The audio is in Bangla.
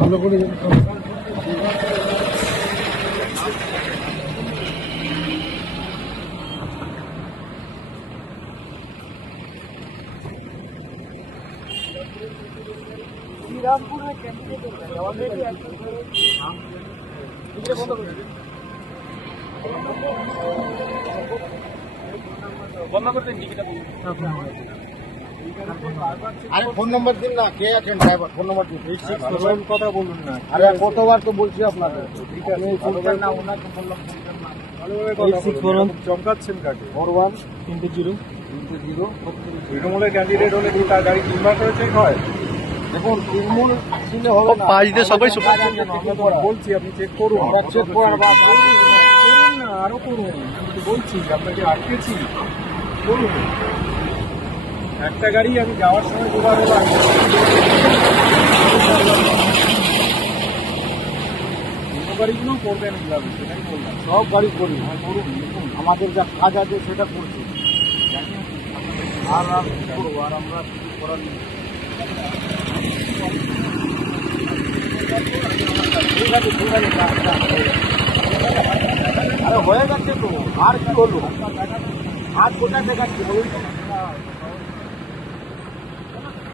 ভালো করে আরে ফোন নম্বর দিন না, কে আছেন ড্রাইভার? ফোন নম্বর দিন। কথা বলুন না। আরে কতবার তো বলছি আপনাকে, আপনি শুনছেন না, ওনাকে বললাম শুনছেন না। চমকাচ্ছেন কাকে? 4120 তৃণমূলের ক্যান্ডিডেট হলে কি তার গাড়ি তিনবার করে চেক হয়? দেখুন, তৃণমূল ছিল হবে না, পাঁচ দিয়ে সবাই বলছি আপনি চেক করুন। চেক করার বাদ করুন না, আরো করুন। আমি তো বলছি আপনাকে আটকেছি, করুন। একটা গাড়ি আমি যাওয়ার সময় দুবার হলো অন্য গাড়িগুলো করবেন এগুলো, সেটাই বললাম। সব গাড়ি করি, করুন। আমাদের যা কাজ আছে সেটা করছি, আর কি করবো, আর আমরা কিছু করার নেই। ঠিক আছে, ঠিক আছে, আরে হয়ে যাচ্ছে তো, আর কি হলো? আর কোথায় দেখাচ্ছি বলুন তো?